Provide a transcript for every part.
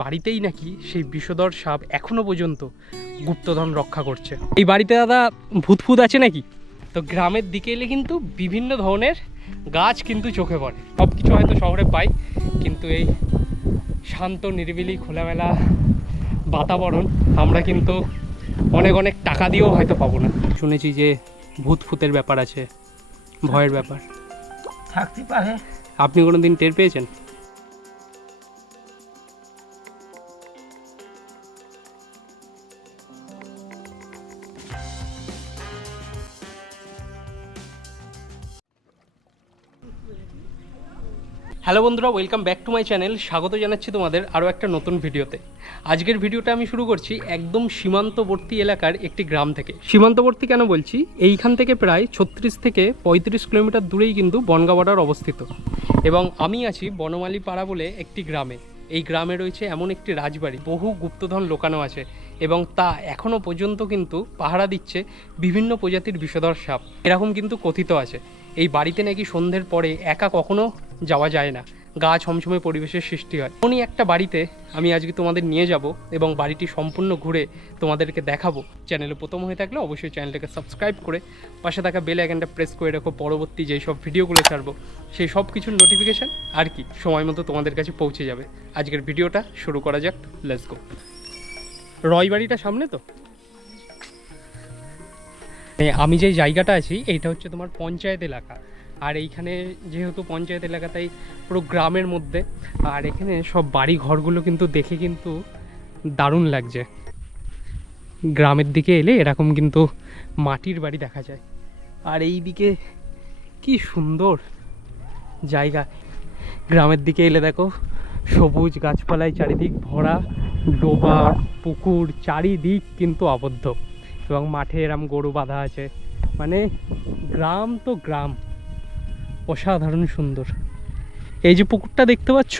বাড়িতেই নাকি সেই বিষধর সাপ এখনও পর্যন্ত গুপ্তধন রক্ষা করছে। এই বাড়িতে দাদা ভূতফুত আছে নাকি? তো গ্রামের দিকে এলে কিন্তু বিভিন্ন ধরনের গাছ কিন্তু চোখে পড়ে। সব কিছু হয়তো শহরে পাই কিন্তু এই শান্ত নিরিবিলি খোলামেলা বাতাবরণ আমরা কিন্তু অনেক অনেক টাকা দিয়েও হয়তো পাবো না। শুনেছি যে ভূত ফুতের ব্যাপার আছে ভয়ের ব্যাপার। থাকতে পারে। আপনি কোনো দিন টের পেয়েছেন? হ্যালো বন্ধুরা welcome back to my channel স্বাগত জানাচ্ছি তোমাদের আরও একটা নতুন ভিডিওতে। আজকের ভিডিওটা আমি শুরু করছি একদম সীমান্তবর্তী এলাকার একটি গ্রাম থেকে। সীমান্তবর্তী কেন বলছি? এইখান থেকে প্রায় ছত্রিশ থেকে পঁয়ত্রিশ কিলোমিটার দূরেই কিন্তু বনগা বর্ডার অবস্থিত। এবং আমি আছি বনমালী পাড়া বলে একটি গ্রামে। এই গ্রামে রয়েছে এমন একটি রাজবাড়ি, বহু গুপ্তধন লোকানো আছে। এবং তা এখনও পর্যন্ত কিন্তু পাহারা দিচ্ছে বিভিন্ন প্রজাতির বিষধর সাপ। এরকম কিন্তু কথিত আছে। এই বাড়িতে নাকি সন্ধ্যের পরে একা কখনো যাওয়া যায় না। গা ছমছমে পরিবেশের সৃষ্টি হয়। এমনই একটা বাড়িতে আমি আজকে তোমাদের নিয়ে যাব এবং বাড়িটি সম্পূর্ণ ঘুরে তোমাদেরকে দেখাবো। চ্যানেলে প্রথম হয়ে থাকলে অবশ্যই চ্যানেলটাকে সাবস্ক্রাইব করে পাশে থাকা বেল আইকনটা প্রেস করে রাখো। পরবর্তী যেই সব ভিডিওগুলো ছাড়বো, সেই সব কিছুর নোটিফিকেশান আর কি সময় মতো তোমাদের কাছে পৌঁছে যাবে। আজকের ভিডিওটা শুরু করা যাক। লেটস গো রয় বাড়িটা সামনে তো? আমি যে জায়গাটা আছি, এইটা হচ্ছে তোমার পঞ্চায়েত এলাকা। আর এইখানে যেহেতু পঞ্চায়েত এলাকা, তাই পুরো গ্রামের মধ্যে। আর এখানে সব বাড়ি ঘরগুলো কিন্তু দেখে কিন্তু দারুণ লাগছে। গ্রামের দিকে এলে এরকম কিন্তু মাটির বাড়ি দেখা যায়। আর এই দিকে কি সুন্দর জায়গা। গ্রামের দিকে এলে দেখো, সবুজ গাছপালায় চারিদিক ভরা, ডোবা, পুকুর, চারিদিক কিন্তু আবদ্ধ। এবং মাঠে এরম গরু বাঁধা আছে। মানে গ্রাম তো গ্রাম, অসাধারণ সুন্দর। এই যে পুকুরটা দেখতে পাচ্ছ,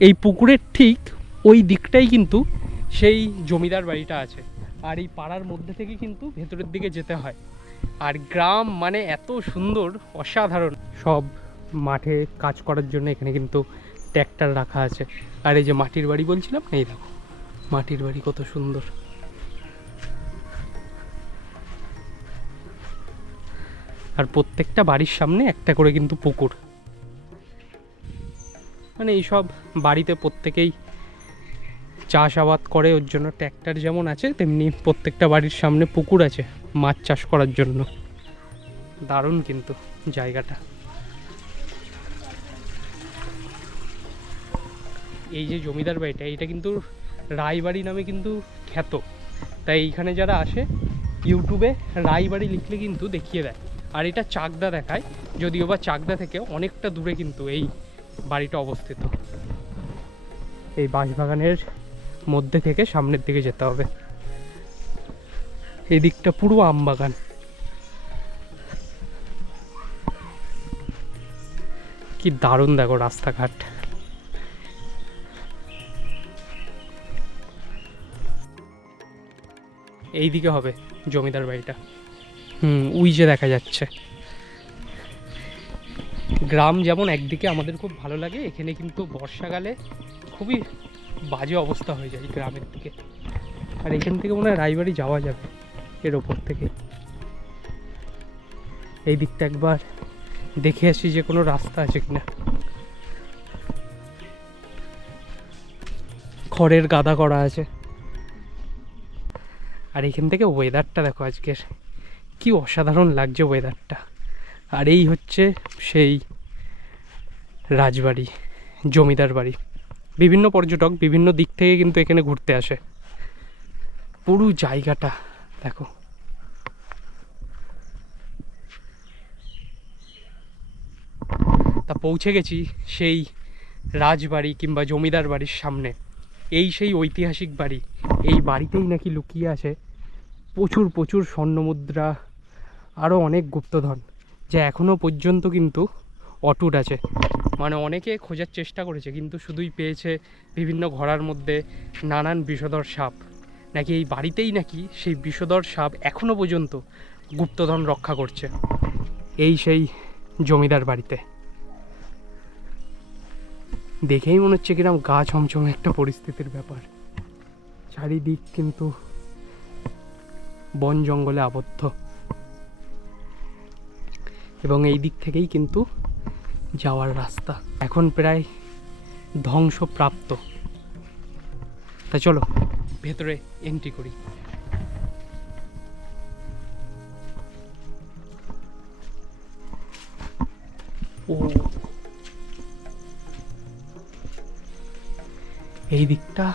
এই পুকুরের ঠিক ওই দিকটাই কিন্তু সেই জমিদার বাড়িটা আছে। আর এই পাড়ার মধ্যে থেকে কিন্তু ভেতরের দিকে যেতে হয়। আর গ্রাম মানে এত সুন্দর, অসাধারণ। সব মাঠে কাজ করার জন্য এখানে কিন্তু ট্র্যাক্টর রাখা আছে। আর এই যে মাটির বাড়ি বলছিলাম, এই দেখো, মাটির বাড়ি কত সুন্দর। আর প্রত্যেকটা বাড়ির সামনে একটা করে কিন্তু পুকুর। মানে এইসব বাড়িতে প্রত্যেকেই চাষাবাদ করে, ওর জন্য ট্র্যাক্টর যেমন আছে, তেমনি প্রত্যেকটা বাড়ির সামনে পুকুর আছে মাছ চাষ করার জন্য। দারুণ কিন্তু জায়গাটা। এই যে জমিদার বাড়িটা, এইটা কিন্তু রায়বাড়ি নামে কিন্তু খ্যাত। তাই এইখানে যারা আসে, ইউটিউবে রায়বাড়ি লিখলে কিন্তু দেখিয়ে দেয়। আর এটা চাকদা দেখায়, যদিও বা চাকদা থেকে অনেকটা দূরে কিন্তু এই বাড়িটা অবস্থিত। এই বাঁশবাগানের মধ্যে থেকে সামনের দিকে যেতে হবে। এই দিকটা পুরো আম বাগান। কি দারুণ দেখো রাস্তাঘাট। এই দিকে হবে জমিদার বাড়িটা। হুম, উই যে দেখা যাচ্ছে। গ্রাম যেমন একদিকে আমাদের খুব ভালো লাগে, এখানে কিন্তু বর্ষাকালে খুবই বাজে অবস্থা হয়ে যায় গ্রামের দিকে। আর এখান থেকে মনে হয় রায়বাড়ি যাওয়া যাবে এর ওপর থেকে। এই দিকটা একবার দেখে আসি যে কোনো রাস্তা আছে কিনা। খড়ের গাদা করা আছে। আর এখান থেকে ওয়েদারটা দেখো আজকের। কি অসাধারণ লাগছে ওয়েদারটা আর এই হচ্ছে সেই রাজবাড়ি, জমিদার বাড়ি। বিভিন্ন পর্যটক বিভিন্ন দিক থেকে কিন্তু এখানে ঘুরতে আসে। পুরো জায়গাটা, দেখো। তা পৌঁছে গেছি সেই রাজবাড়ি কিংবা জমিদার বাড়ির সামনে। এই সেই ঐতিহাসিক বাড়ি। এই বাড়িতেই নাকি লুকিয়ে আছে প্রচুর প্রচুর স্বর্ণমুদ্রা আরও অনেক গুপ্তধন, যা এখনও পর্যন্ত কিন্তু অটুট আছে। মানে অনেকে খোঁজার চেষ্টা করেছে, কিন্তু শুধুই পেয়েছে বিভিন্ন ঘোড়ার মধ্যে নানান বিষধর সাপ। নাকি এই বাড়িতেই নাকি সেই বিষধর সাপ এখনও পর্যন্ত গুপ্তধন রক্ষা করছে? এই সেই জমিদার বাড়িতে। দেখেই মনে হচ্ছে কিরম গা ছমছমে একটা পরিস্থিতির ব্যাপার। চারিদিক কিন্তু বন জঙ্গলে আবদ্ধ। এবং এই দিক থেকেই কিন্তু যাওয়ার রাস্তা। এখন প্রায় ধ্বংসপ্রাপ্ত। তা চলো, ভেতরে এন্ট্রি করি। ও। এই দিকটা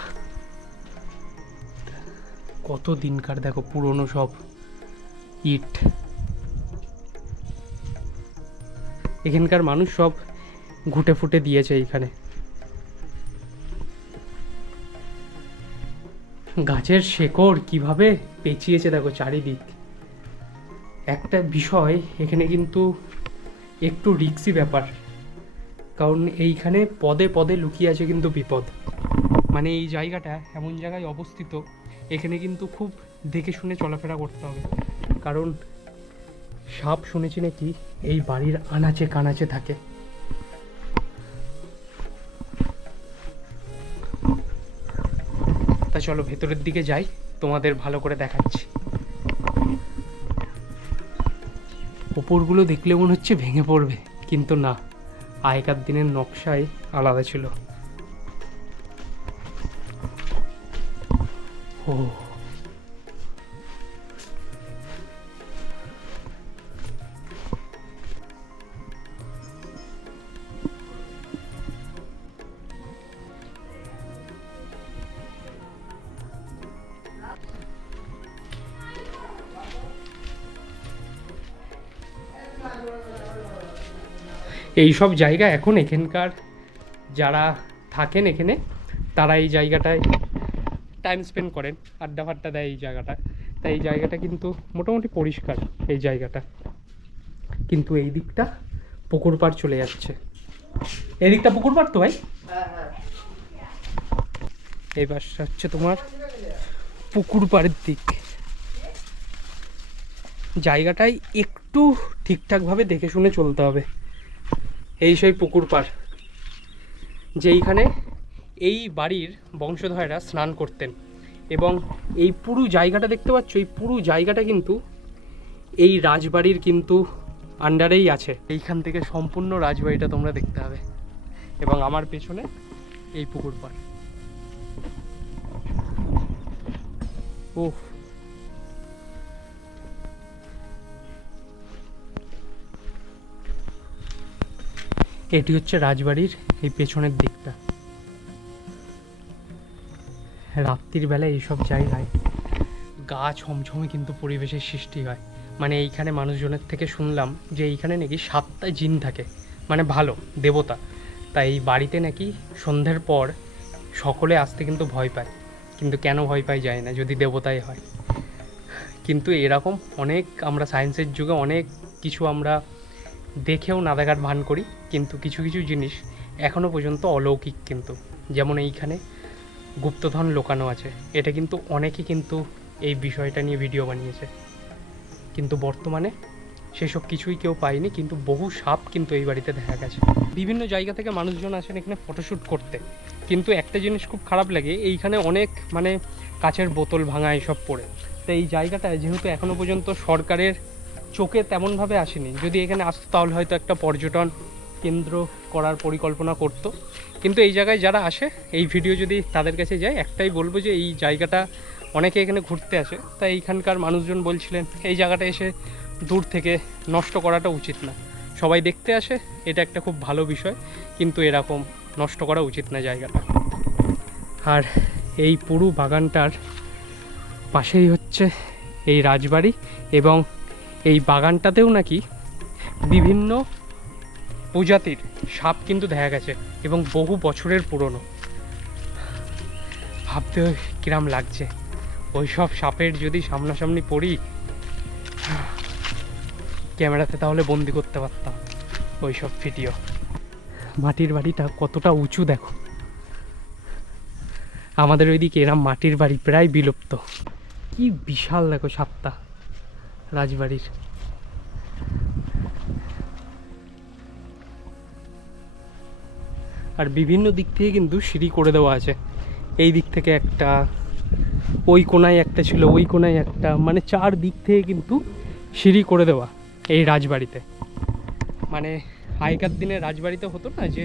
কত দিনকার দেখো পুরনো সব ইট। এখানকার মানুষ সব ঘুটে ফুটে দিয়েছে এইখানে গাছের শেকড় কীভাবে পেঁচিয়েছে দেখো চারিদিক। একটা বিষয় এখানে কিন্তু একটু রিক্সি ব্যাপার, কারণ এইখানে পদে পদে লুকিয়ে আছে কিন্তু বিপদ। মানে এই জায়গাটা এমন জায়গায় অবস্থিত এখানে কিন্তু খুব দেখে শুনে চলাফেরা করতে হবে। কারণ সাপ শুনেছি নাকি এই বাড়ির আনাচে কানাচে থাকে। তা চলো ভেতরের দিকে যাই, তোমাদের ভালো করে দেখাচ্ছি। ওপরগুলো দেখলে মনে হচ্ছে ভেঙে পড়বে, কিন্তু না। আগেকার দিনের নকশায় আলাদা ছিল। এই সব জায়গা এখন এখানকার যারা থাকেন এখানে, তারা এই জায়গাটায় টাইম স্পেন্ড করেন। আড্ডা ফাড্ডা দেয় এই জায়গাটা। তাই এই জায়গাটা কিন্তু মোটামুটি পরিষ্কার এই জায়গাটা। কিন্তু এই দিকটা পুকুর পাড় চলে যাচ্ছে এই দিকটা পুকুর পাড় তো ভাই? এই বাসটা হচ্ছে তোমার পুকুর পাড়ের দিক। জায়গাটাই একটু ঠিকঠাকভাবে দেখে শুনে চলতে হবে। এই সেই পুকুর পাড়, যেইখানে এই বাড়ির বংশধরেরা স্নান করতেন। এবং এই পুরো জায়গাটা দেখতে পাচ্ছ? এই পুরো জায়গাটা কিন্তু এই রাজবাড়ির কিন্তু আন্ডারেই আছে। এইখান থেকে সম্পূর্ণ রাজবাড়িটা তোমরা দেখতে হবে এবং আমার পেছনে এই পুকুর পাড়। ও এটি হচ্ছে রাজবাড়ির এই পেছনের দিকটা। রাত্রির বেলায় এইসব জায়গায় গা ছমছমে কিন্তু পরিবেশের সৃষ্টি হয়। মানে এইখানে মানুষজনের থেকে শুনলাম যে এইখানে নাকি সাতটা জিন থাকে। মানে ভালো, দেবতা। তাই এই বাড়িতে নাকি সন্ধ্যের পর সকলে আসতে কিন্তু ভয় পায়। কিন্তু কেন ভয় পায় যায় না, যদি দেবতাই হয়। কিন্তু এরকম অনেক আমরা সায়েন্সের যুগে অনেক কিছু আমরা দেখেও না দেখার ভান করি। কিন্তু কিছু কিছু জিনিস এখনও পর্যন্ত অলৌকিক কিন্তু। যেমন এইখানে গুপ্তধন লোকানো আছে। এটা কিন্তু অনেকে কিন্তু এই বিষয়টা নিয়ে ভিডিও বানিয়েছে। কিন্তু বর্তমানে সেসব কিছুই কেউ পায়নি, কিন্তু বহু সাপ কিন্তু এই বাড়িতে দেখা গেছে। বিভিন্ন জায়গা থেকে মানুষজন আসেন এখানে ফটোশ্যুট করতে। কিন্তু একটা জিনিস খুব খারাপ লাগে, এইখানে অনেক মানে কাচের বোতল ভাঙা এসব পড়ে। তো এই জায়গাটা যেহেতু এখনও পর্যন্ত সরকারের চোখে তেমনভাবে আসেনি, যদি এখানে আসতো তাহলে হয়তো একটা পর্যটন কেন্দ্র করার পরিকল্পনা করতো। কিন্তু এই জায়গায় যারা আসে, এই ভিডিও যদি তাদের কাছে যায়, একটাই বলব যে এই জায়গাটা অনেকে এখানে ঘুরতে আসে। তাই এইখানকার মানুষজন বলছিলেন, এই জায়গাটা এসে দূর থেকে নষ্ট করাটা উচিত না। সবাই দেখতে আসে, এটা একটা খুব ভালো বিষয়, কিন্তু এরকম নষ্ট করা উচিত না জায়গাটা। আর এই পুরু বাগানটার পাশেই হচ্ছে এই রাজবাড়ি এবং এই বাগানটাতেও নাকি বিভিন্ন প্রজাতির সাপ কিন্তু দেখা গেছে এবং বহু বছরের পুরনো। ভাবতে কিরাম লাগছে। ওই সব সাপের যদি সামনাসামনি পড়ি, ক্যামেরাতে তাহলে বন্দি করতে পারতাম ওই সব ভিডিও। মাটির বাড়িটা কতটা উঁচু দেখো। আমাদের ওইদিকে এরম মাটির বাড়ি প্রায় বিলুপ্ত। কি বিশাল দেখো সাপটা, রাজবাড়ির। আর বিভিন্ন দিক থেকে কিন্তু সিঁড়ি করে দেওয়া আছে। এই দিক থেকে একটা, ওই কোনায় একটা ছিল, ওই কোনায় একটা মানে চার দিক থেকে কিন্তু সিঁড়ি করে দেওয়া এই রাজবাড়িতে। মানে আগেকার দিনে রাজবাড়িতে হতো না যে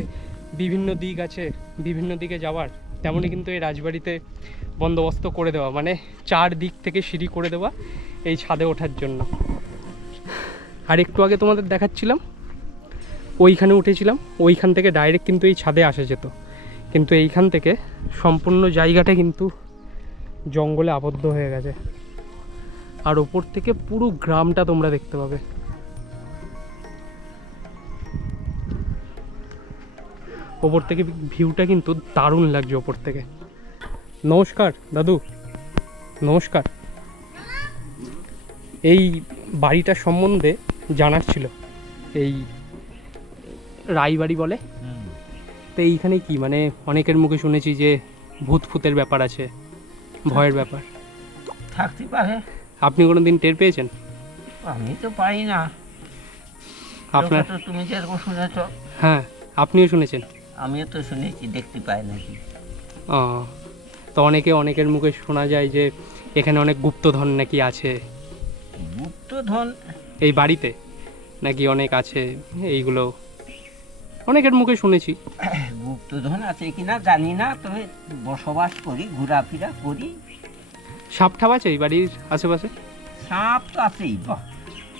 বিভিন্ন দিক আছে, বিভিন্ন দিকে যাওয়ার, তেমনই কিন্তু এই রাজবাড়িতে বন্দোবস্ত করে দেওয়া মানে চার দিক থেকে সিঁড়ি করে দেওয়া এই ছাদে ওঠার জন্য। আর একটু আগে তোমাদের দেখাচ্ছিলাম ওইখানে উঠেছিলাম, ওইখান থেকে ডাইরেক্ট কিন্তু এই ছাদে আসা যেত। কিন্তু এইখান থেকে সম্পূর্ণ জায়গাটা কিন্তু জঙ্গলে আবদ্ধ হয়ে গেছে। আর ওপর থেকে পুরো গ্রামটা তোমরা দেখতে পাবে। ওপর থেকে ভিউটা কিন্তু দারুণ লাগছে ওপর থেকে। নমস্কার, দাদু। নমস্কার। এই বাড়িটার সম্বন্ধে জানার ছিল। এই রায়বাড়ি বলে। তো এইখানে কি মানে অনেকের মুখে শুনেছি যে ভূত ফুতের ব্যাপার আছে ভয়ের ব্যাপার। থাকতে পারে। আপনি কোনো দিন টের পেয়েছেন? আমি তো পাই না। আপনার তো তুমি যেরকম শুনেছ। হ্যাঁ আপনিও শুনেছেন? আমিও তো শুনেছি দেখতে পাই নাকি। ও তো অনেকে অনেকের মুখে শোনা যায় যে এখানে অনেক গুপ্তধন নাকি আছে। গুপ্ত ধন এই বাড়িতে নাকি অনেক আছে এইগুলো অনেকের মুখে শুনেছি। গুপ্ত ধন আছে কিনা জানি না তবে বসবাস করি ঘোরাফেরা করি। সাপ ঠাপ আছে এই বাড়ির আশেপাশে? সাপ তো আছেই বাহ।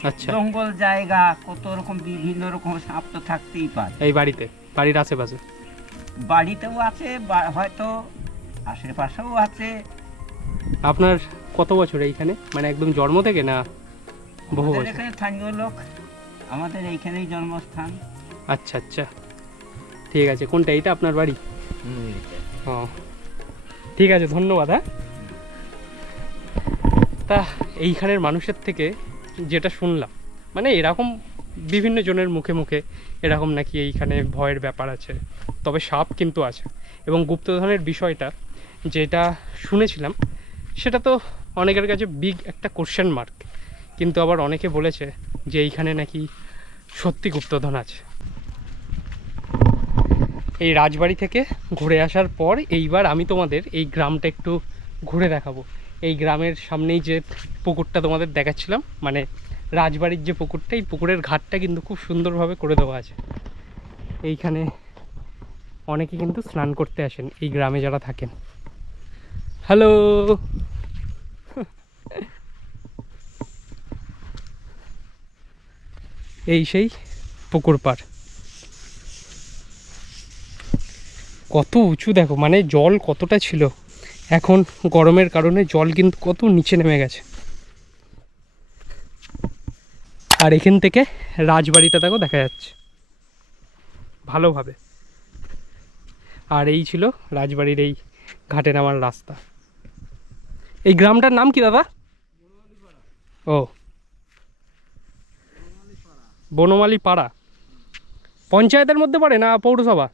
আচ্ছা। জঙ্গল জায়গা কত রকম বিভিন্ন রকম সাপ তো থাকতেই পারে। এই বাড়িতে বাড়ির আশেপাশে? বাড়িতেও আছে বা- হয়তো আশেপাশেও আছে। আপনার কত বছর এইখানে? মানে একদম জন্ম থেকে না বহু বছর? এখানে স্থানীয় লোক আমাদের এইখানেই জন্মস্থান। আচ্ছা আচ্ছা। ঠিক আছে কোনটা? এইটা আপনার বাড়ি? ও। ঠিক আছে ধন্যবাদ হ্যাঁ? তা এইখানের মানুষের থেকে যেটা শুনলাম মানে এরকম বিভিন্ন জনের মুখে মুখে এরকম নাকি এইখানে ভয়ের ব্যাপার আছে তবে সাপ কিন্তু আছে। এবং গুপ্তধনের বিষয়টা যেটা শুনেছিলাম সেটা তো অনেকের কাছে বিগ একটা কোশ্চেন মার্ক কিন্তু আবার অনেকে বলেছে যে এইখানে নাকি সত্যি গুপ্তধন আছে। এই রাজবাড়ি থেকে ঘুরে আসার পর এইবার আমি তোমাদের এই গ্রামটা একটু ঘুরে দেখাবো। এই গ্রামের সামনেই যে পুকুরটা তোমাদের দেখাচ্ছিলাম মানে রাজবাড়ির যে পুকুরটা, এই পুকুরের ঘাটটা কিন্তু খুব সুন্দরভাবে করে দেওয়া আছে। এইখানে অনেকে কিন্তু স্নান করতে আসেন, এই গ্রামে যারা থাকেন। হ্যালো! এই সেই পুকুর পাড়। কত উঁচু দেখো মানে জল কতটা ছিল। এখন গরমের কারণে জল কিন্তু কত নিচে নেমে গেছে। আর এখান থেকে রাজবাড়িটা দেখো, দেখা যাচ্ছে। ভালোভাবে। আর এই ছিল রাজবাড়ির এই ঘাটে নামার রাস্তা। এই গ্রামটার নাম কি দাদা? ও। বনমালী পাড়া পঞ্চায়েতের মধ্যে পড়ে না পৌরসভা?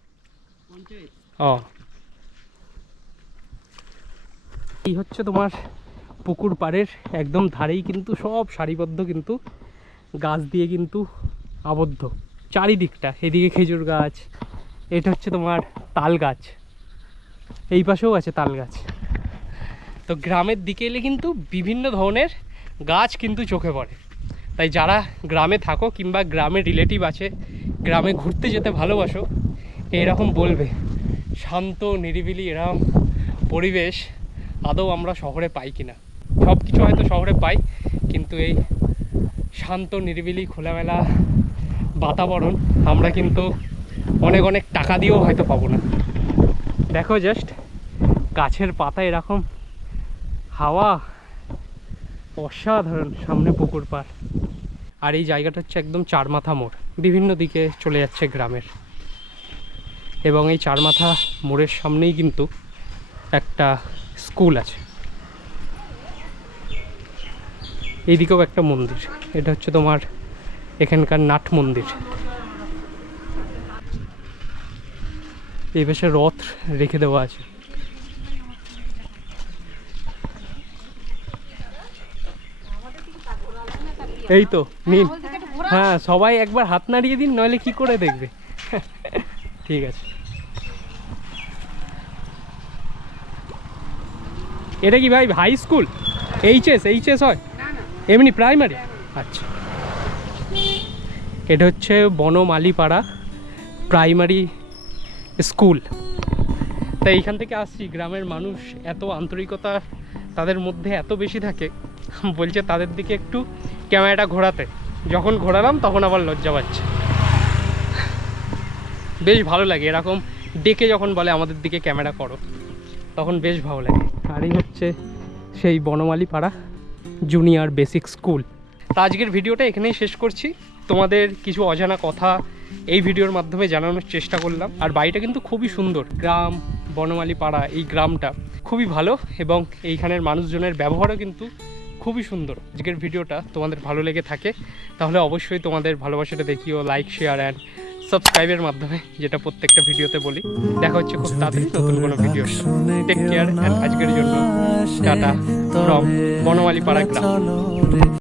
ও। এই হচ্ছে তোমার পুকুর পাড়ের একদম ধারেই কিন্তু সব সারিবদ্ধ কিন্তু গাছ দিয়ে কিন্তু আবদ্ধ। চারিদিকটা, এদিকে খেজুর গাছ, এটা হচ্ছে তোমার তাল গাছ। এই পাশেও আছে তাল গাছ। তো গ্রামের দিকে এলে কিন্তু বিভিন্ন ধরনের গাছ কিন্তু চোখে পড়ে। তাই যারা গ্রামে থাকো কিংবা গ্রামে রিলেটিভ আছে, গ্রামে ঘুরতে যেতে ভালোবাসো, এরকম বলবে। শান্ত, নিরিবিলি এরকম পরিবেশ আদৌ আমরা শহরে পাই কিনা। সব কিছু হয়তো শহরে পাই, কিন্তু এই শান্ত, নিরিবিলি, খোলামেলা বাতাবরণ আমরা কিন্তু অনেক অনেক টাকা দিয়েও হয়তো পাবো না। দেখো জাস্ট গাছের পাতা এরকম হাওয়া, অসাধারণ সামনে পুকুর পাড়। আর এই জায়গাটা হচ্ছে একদম চারমাথা মোড়। বিভিন্ন দিকে চলে যাচ্ছে গ্রামের। এবং এই চারমাথা মোড়ের সামনেই কিন্তু একটা স্কুল আছে। এইদিকেও একটা মন্দির। এটা হচ্ছে তোমার এখানকার নাট মন্দির। এই পাশে রথ রেখে দেওয়া আছে। এই তো, নিন। হ্যাঁ সবাই একবার হাত নাড়িয়ে দিন, নইলে কি করে দেখবে? ঠিক আছে। এটা কি ভাই হাই স্কুল এইচএস এইচএস হয়? এমনি প্রাইমারি আচ্ছা। এটা হচ্ছে বনমালীপাড়া প্রাইমারি স্কুল তাই এইখান থেকে আসছি গ্রামের মানুষ এত আন্তরিকতা তাদের মধ্যে এত বেশি থাকে বলছে তাদের দিকে একটু ক্যামেরাটা ঘোরাতে। যখন ঘোরালাম তখন আবার লজ্জা পাচ্ছে। বেশ ভালো লাগে এরকম ডেকে যখন বলে আমাদের দিকে ক্যামেরা করো তখন বেশ ভালো লাগে। আর এই হচ্ছে সেই বনমালী পাড়া জুনিয়র বেসিক স্কুল তা আজকের ভিডিওটা এখানেই শেষ করছি। তোমাদের কিছু অজানা কথা এই ভিডিওর মাধ্যমে জানানোর চেষ্টা করলাম। আর বাড়িটা কিন্তু খুবই সুন্দর, গ্রাম বনমালী পাড়া এই গ্রামটা খুবই ভালো এবং এইখানের মানুষজনের ব্যবহারও কিন্তু খুবই সুন্দর। আজকের ভিডিওটা তোমাদের ভালো লেগে থাকে, তাহলে অবশ্যই তোমাদের ভালোবাসাটা দেখিও লাইক শেয়ার অ্যান্ড সাবস্ক্রাইবের মাধ্যমে যেটা প্রত্যেকটা ভিডিওতে বলি। দেখা হচ্ছে খুব তাড়াতাড়ি নতুন কোনো ভিডিও টেক কেয়ার অ্যান্ড আজকের জন্য টাটা ফ্রম বনমালী পাড়া গ্রাম।